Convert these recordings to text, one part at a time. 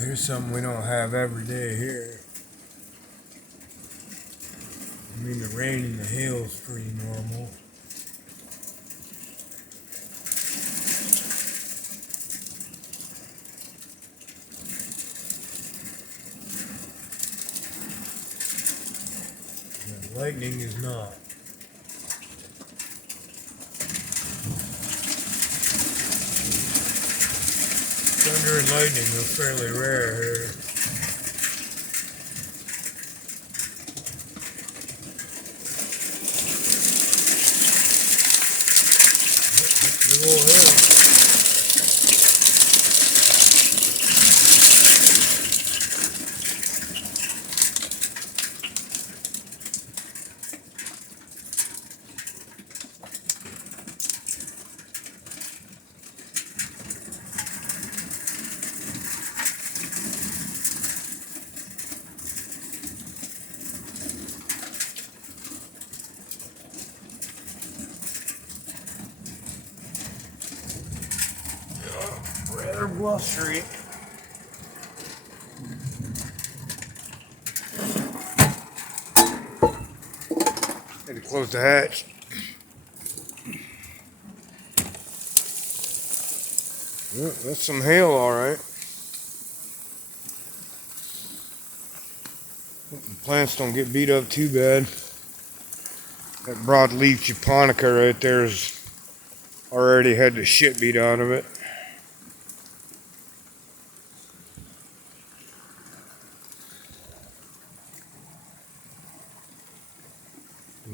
Here's something we don't have every day here. I mean, the rain and the hail's pretty normal. The lightning is not. Thunder and lightning are fairly rare here. Big old hill. Rather blustery. Had to close the hatch. Well, that's some hail, all right. The plants don't get beat up too bad. That broadleaf japonica right there's already had the shit beat out of it.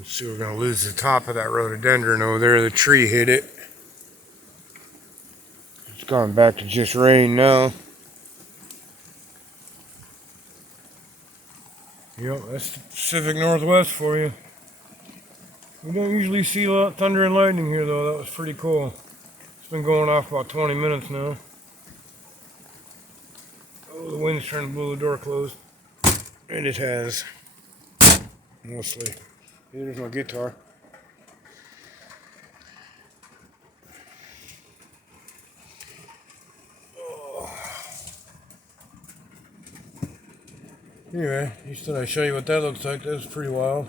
So we're gonna lose the top of that rhododendron over there. The tree hit it. It's gone back to just rain now. Yep, that's the Pacific Northwest for you. We don't usually see a lot of thunder and lightning here though. That was pretty cool. It's been going off about 20 minutes now. Oh, the wind's trying to blow the door closed. And it has. Mostly. There's my guitar. Anyway, just thought I'd show you what that looks like. That was pretty wild.